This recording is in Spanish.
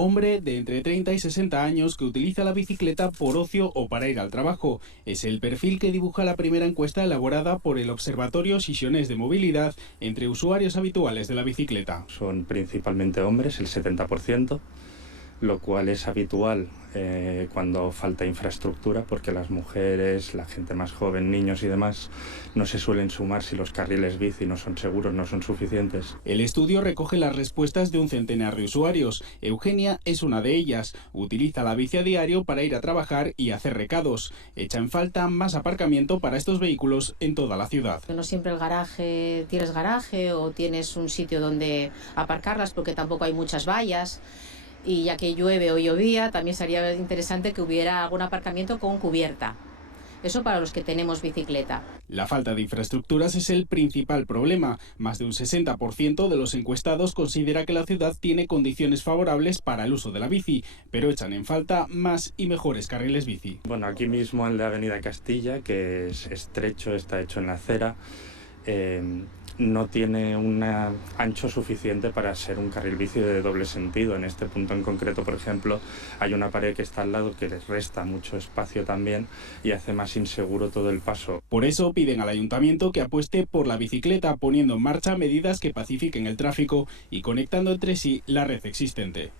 Hombre de entre 30 y 60 años que utiliza la bicicleta por ocio o para ir al trabajo. Es el perfil que dibuja la primera encuesta elaborada por el Observatorio Xisionès de Movilidad entre usuarios habituales de la bicicleta. Son principalmente hombres, el 70%, lo cual es habitual cuando falta infraestructura, porque las mujeres, la gente más joven, niños y demás, no se suelen sumar si los carriles bici no son seguros, no son suficientes. El estudio recoge las respuestas de un centenar de usuarios. Eugenia es una de ellas. Utiliza la bici a diario para ir a trabajar y hacer recados. Echa en falta más aparcamiento para estos vehículos en toda la ciudad. No siempre tienes garaje o tienes un sitio donde aparcarlas, porque tampoco hay muchas vallas. Y ya que llueve o llovía, también sería interesante que hubiera algún aparcamiento con cubierta. Eso para los que tenemos bicicleta. La falta de infraestructuras es el principal problema. Más de un 60% de los encuestados considera que la ciudad tiene condiciones favorables para el uso de la bici, pero echan en falta más y mejores carriles bici. Bueno, aquí mismo el de Avenida Castilla, que es estrecho, está hecho en la acera, no tiene un ancho suficiente para ser un carril bici de doble sentido. En este punto en concreto, por ejemplo, hay una pared que está al lado que les resta mucho espacio también y hace más inseguro todo el paso. Por eso piden al ayuntamiento que apueste por la bicicleta, poniendo en marcha medidas que pacifiquen el tráfico y conectando entre sí la red existente.